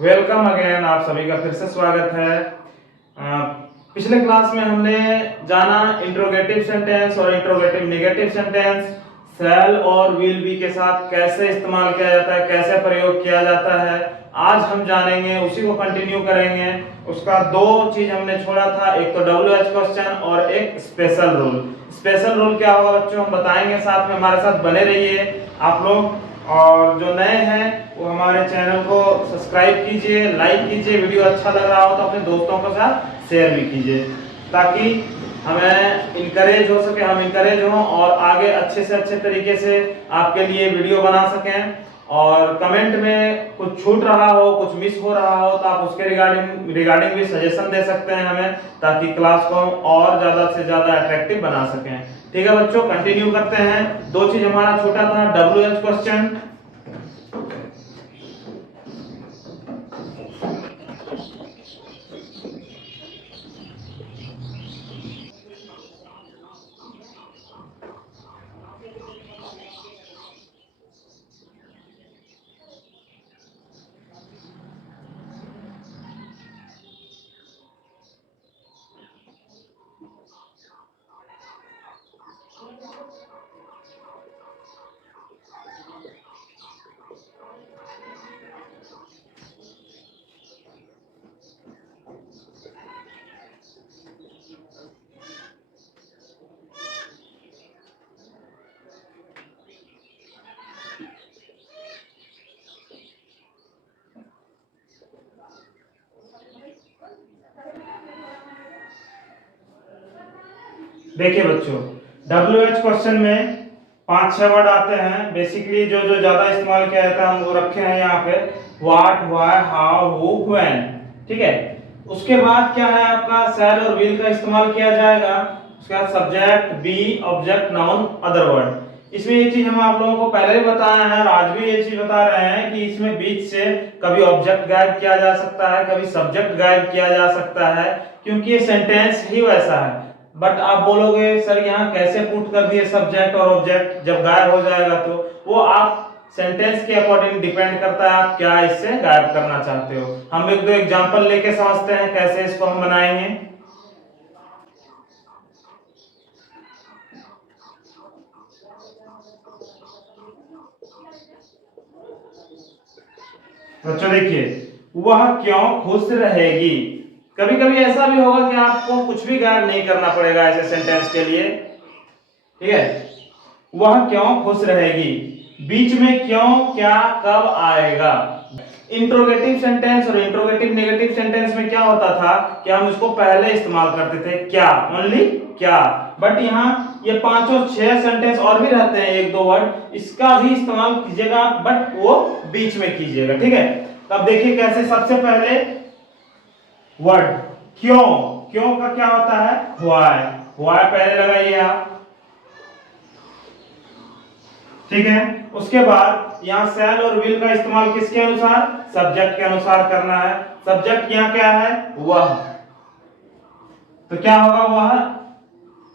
Welcome again, आप सभी का फिर से स्वागत है। पिछले क्लास में हमने जाना इंट्रोगेटिव सेंटेंस और इंट्रोगेटिव नेगेटिव सेंटेंस, शैल और विल बी के साथ कैसे इस्तेमाल किया जाता है, कैसे प्रयोग किया जाता है। आज हम जानेंगे, उसी को कंटिन्यू करेंगे। उसका दो चीज हमने छोड़ा था, एक तो WH क्वेश्चन और एक स्पेशल रूल। स्पेशल रूल क्या होगा बच्चों, हम बताएंगे, साथ में हमारे साथ बने रहिए आप लोग। और जो नए हैं वो हमारे चैनल को सब्सक्राइब कीजिए, लाइक कीजिए, वीडियो अच्छा लग रहा हो तो अपने दोस्तों के साथ शेयर भी कीजिए, ताकि हमें इनकरेज हो सके, हम इनकरेज हों और आगे अच्छे से अच्छे तरीके से आपके लिए वीडियो बना सकें। और कमेंट में कुछ छूट रहा हो, कुछ मिस हो रहा हो तो आप उसके रिगार्डिंग भी सजेशन दे सकते हैं हमें, ताकि क्लास को हम और ज़्यादा से ज़्यादा अट्रैक्टिव बना सकें। ठीक है बच्चों, कंटिन्यू करते हैं। दो चीज हमारा छोटा था, WH क्वेश्चन, देखिए बच्चों, WH क्वेश्चन में 5-6 वर्ड आते हैं। बेसिकली जो जो ज्यादा इस्तेमाल किया जाता है हम वो रखे हैं यहाँ पे, what, why, how, who, when. ठीक है, उसके बाद क्या है आपका, शैल और विल का इस्तेमाल किया जाएगा। उसके बाद subject, be, object, noun, other word. इसमें ये चीज हम आप लोगों को पहले भी बताया है और आज भी ये चीज बता रहे हैं कि इसमें बीच से कभी ऑब्जेक्ट गायब किया जा सकता है, कभी सब्जेक्ट गायब किया जा सकता है, क्योंकि ये सेंटेंस ही वैसा है। बट आप बोलोगे सर यहाँ कैसे पुट कर दिए सब्जेक्ट और ऑब्जेक्ट, जब गायब हो जाएगा तो वो आप सेंटेंस के अकॉर्डिंग डिपेंड करता है, आप क्या इससे गायब करना चाहते हो। हम एक दो एग्जांपल लेके समझते हैं कैसे इसको हम बनाएंगे। बच्चों देखिए, वह क्यों खुश रहेगी। कभी कभी ऐसा भी होगा कि आपको कुछ भी गायब नहीं करना पड़ेगा ऐसे सेंटेंस के लिए। ठीक है, वह क्यों खुश रहेगी, बीच में क्यों, क्या, कब आएगा। इंट्रोगेटिव सेंटेंस और इंट्रोगेटिव नेगेटिव सेंटेंस में क्या होता था कि हम इसको पहले इस्तेमाल करते थे, क्या, ओनली क्या। बट यहाँ ये 5 और 6 सेंटेंस और भी रहते हैं, एक दो वर्ड, इसका भी इस्तेमाल कीजिएगा, बट वो बीच में कीजिएगा। ठीक है, तो अब देखिए कैसे। सबसे पहले वर्ड क्यों, क्यों का क्या होता है, व्हाई, व्हाई पहले लगाइए आप। ठीक है, उसके बाद यहाँ शैल और विल का इस्तेमाल किसके अनुसार, सब्जेक्ट के अनुसार करना है। सब्जेक्ट यहाँ क्या है, वह, तो क्या होगा, वह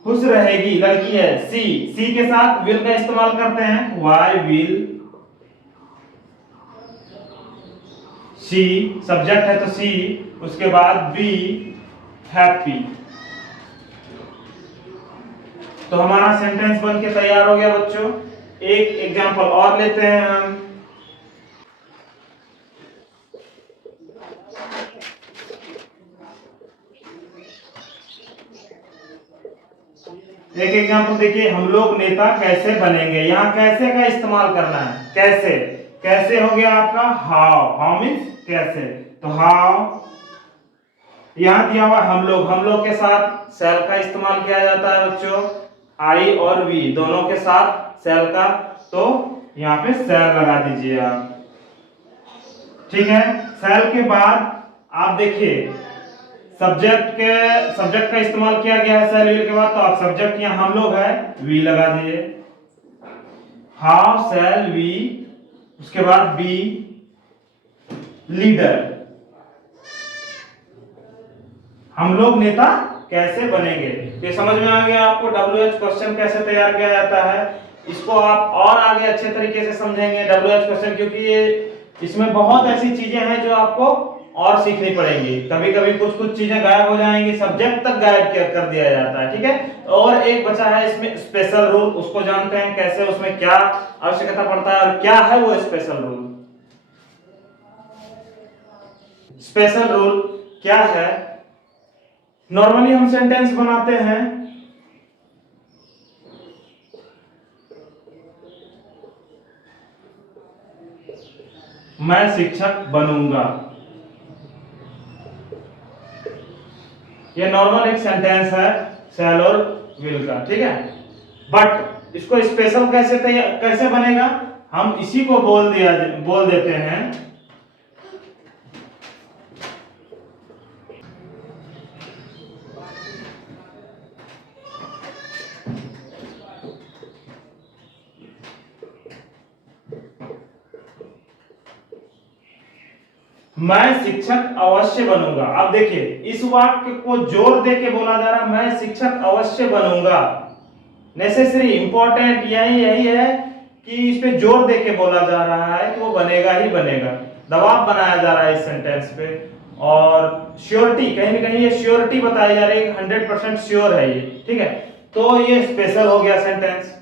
खुश रहेगी, लड़की है, सी, सी के साथ विल का इस्तेमाल करते हैं, वाई विल सी, सब्जेक्ट है तो सी। उसके बाद बी हैप्पी। तो हमारा सेंटेंस बन के तैयार हो गया बच्चों। एक एग्जांपल और लेते हैं हम। एक एग्जांपल देखिए, हम लोग नेता कैसे बनेंगे। यहाँ कैसे का इस्तेमाल करना है, कैसे, कैसे हो गया आपका हाउ, हाउ मीन्स कैसे, तो हाउ यहाँ दिया हुआ हम लोग, हम लोग के साथ सेल का इस्तेमाल किया जाता है बच्चों, आई और वी दोनों के साथ सेल का, तो यहाँ पे सेल लगा दीजिए आप। ठीक है, सेल के बाद आप देखिए सब्जेक्ट का इस्तेमाल किया गया है सेल विल के बाद, तो आप सब्जेक्ट यहाँ हम लोग है, वी लगा दिए, हाउ सेल वी, उसके बाद बी लीडर, हम लोग नेता कैसे बनेंगे। ये समझ में आ गया आपको WH क्वेश्चन कैसे तैयार किया जाता है। इसको आप और आगे अच्छे तरीके से समझेंगे WH क्वेश्चन, क्योंकि ये इसमें बहुत ऐसी चीजें हैं जो आपको और सीखनी पड़ेंगी। कभी कभी कुछ कुछ चीजें गायब हो जाएंगी, सब्जेक्ट तक गायब कर दिया जाता है, ठीक है। और एक बचा है इसमें स्पेशल रूल, उसको जानते हैं कैसे, उसमें क्या आवश्यकता पड़ता है और क्या है वो स्पेशल रूल। स्पेशल रूल क्या है? नॉर्मली हम सेंटेंस बनाते हैं मैं शिक्षक बनूंगा, ये नॉर्मल एक सेंटेंस है शैल और विल का, ठीक है। बट इसको स्पेशल कैसे बनेगा, हम इसी को बोल देते हैं मैं शिक्षक अवश्य बनूंगा। अब देखिए इस वाक्य को जोर दे के बोला जा रहा, मैं शिक्षक अवश्य बनूंगा। नेसेसरी इंपॉर्टेंट यही है कि इस पे जोर दे के बोला जा रहा है कि वो बनेगा ही बनेगा, दबाव बनाया जा रहा है इस सेंटेंस पे। और श्योरिटी, कहीं ना कहीं ये श्योरिटी बताई जा रही है, 100% श्योर है ये, ठीक है। तो ये स्पेशल हो गया सेंटेंस।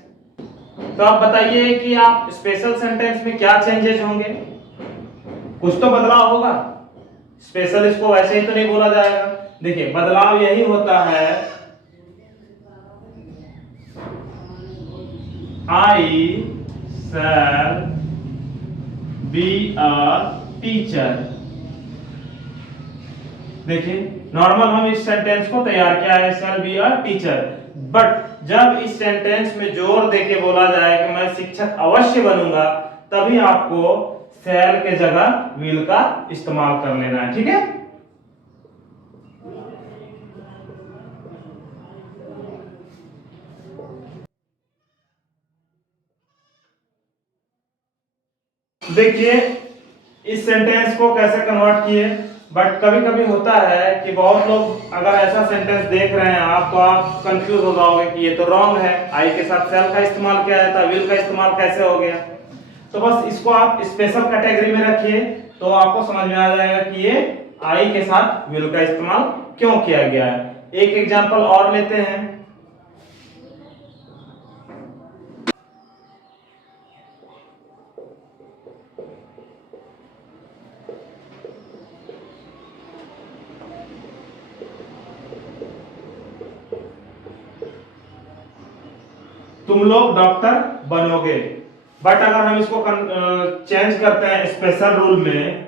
तो आप बताइए कि आप स्पेशल सेंटेंस में क्या चेंजेस होंगे, कुछ तो बदलाव होगा। स्पेशल इसको वैसे ही तो नहीं बोला जाएगा। देखिए बदलाव यही होता है, आई शैल बी अ टीचर। देखिए नॉर्मल हम इस सेंटेंस को तैयार किया है shall be a teacher, but जब इस सेंटेंस में जोर देके बोला जाए कि मैं शिक्षक अवश्य बनूंगा, तभी आपको शैल के जगह विल का इस्तेमाल कर लेना है, ठीक है। देखिए इस सेंटेंस को कैसे कन्वर्ट किए, बट कभी कभी होता है कि बहुत लोग अगर ऐसा सेंटेंस देख रहे हैं आप, तो आप कंफ्यूज हो जाओगे कि ये तो रॉन्ग है, आई के साथ शैल का इस्तेमाल किया जाता है, विल का इस्तेमाल कैसे हो गया। तो बस इसको आप स्पेशल कैटेगरी में रखिए, तो आपको समझ में आ जाएगा कि ये आई के साथ विल का इस्तेमाल क्यों किया गया है। एक एग्जांपल और लेते हैं। तुम लोग डॉक्टर बनोगे, बट अगर हम इसको चेंज करते हैं स्पेशल रूल में,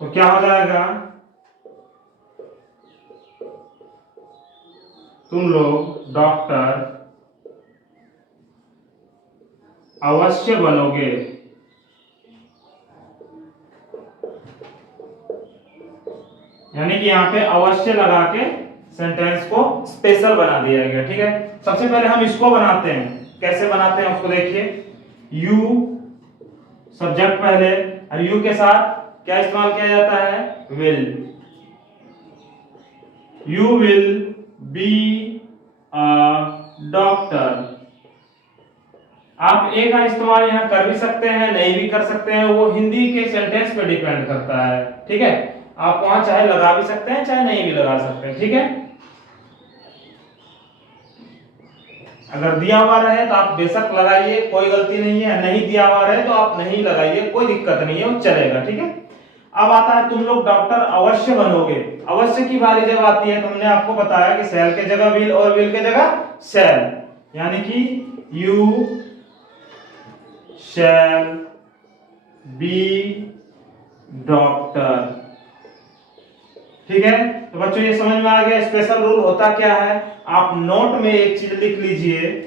तो क्या हो जाएगा, तुम लोग डॉक्टर अवश्य बनोगे। यानी कि यहाँ पे अवश्य लगा के सेंटेंस को स्पेशल बना दिया गया, ठीक है। सबसे पहले हम इसको बनाते हैं, कैसे बनाते हैं उसको देखिए। यू सब्जेक्ट पहले, और यू के साथ क्या इस्तेमाल किया जाता है, will. You will be a doctor. आप ए का इस्तेमाल यहां कर भी सकते हैं, नहीं भी कर सकते हैं, वो हिंदी के सेंटेंस पे डिपेंड करता है, ठीक है। आप वहां चाहे लगा भी सकते हैं चाहे नहीं भी लगा सकते हैं, ठीक है। अगर दिया हुआ रहे तो आप बेशक लगाइए, कोई गलती नहीं है, नहीं दिया हुआ रहे तो आप नहीं लगाइए, कोई दिक्कत नहीं है, वो चलेगा, ठीक है। अब आता है तुम लोग डॉक्टर अवश्य बनोगे। अवश्य की बारी जब आती है तो हमने आपको बताया कि शैल के जगह विल और विल के जगह शैल, यानी कि यू शैल बी डॉक्टर, ठीक है। तो बच्चों ये समझ में आ गया स्पेशल रूल होता क्या है। आप नोट में एक चीज लिख लीजिए,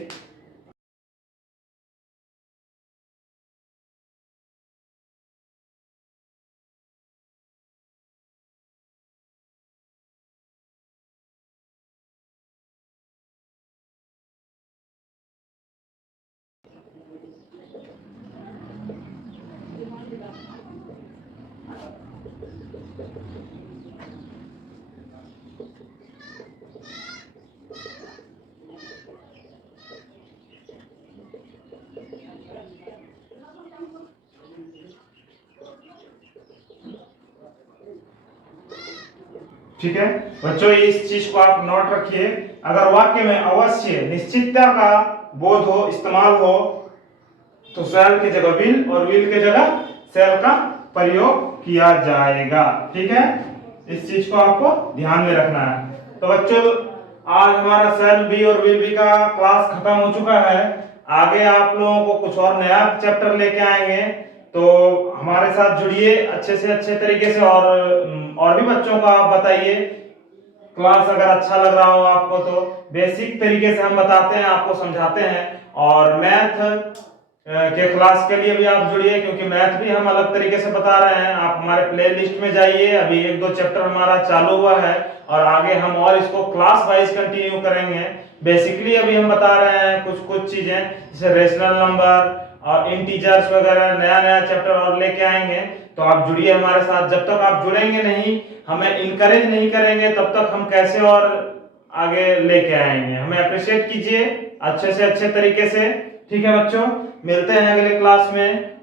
ठीक है बच्चों, इस चीज को आप नोट रखिए। अगर वाक्य में अवश्य निश्चितता का बोध हो, इस्तेमाल हो, तो शैल की जगह विल और विल की जगह शैल का प्रयोग किया जाएगा। ठीक है, इस चीज को आपको ध्यान में रखना है। तो बच्चों, आज हमारा शैल बी और विल बी का क्लास खत्म हो चुका है। आगे आप लोगों को कुछ और नया चैप्टर लेके आएंगे, तो हमारे साथ जुड़िए अच्छे से अच्छे तरीके से, और भी बच्चों को आप बताइए। क्लास अगर अच्छा लग रहा हो आपको तो बेसिक तरीके से हम बताते हैं, आपको समझाते हैं। और मैथ के क्लास के लिए भी आप जुड़िए, क्योंकि मैथ भी हम अलग तरीके से बता रहे हैं। आप हमारे प्ले लिस्ट में जाइए, अभी 1-2 चैप्टर हमारा चालू हुआ है और आगे हम और इसको क्लास वाइज कंटिन्यू करेंगे। बेसिकली अभी हम बता रहे हैं कुछ चीजें, जैसे रेशनल नंबर और इंटीजर्स वगैरह, नया नया चैप्टर और लेके आएंगे। तो आप जुड़िए हमारे साथ। जब तक आप जुड़ेंगे नहीं, हमें इनकरेज नहीं करेंगे, तब तक हम कैसे और आगे लेके आएंगे। हमें अप्रिशिएट कीजिए अच्छे से अच्छे तरीके से। ठीक है बच्चों, मिलते हैं अगले क्लास में।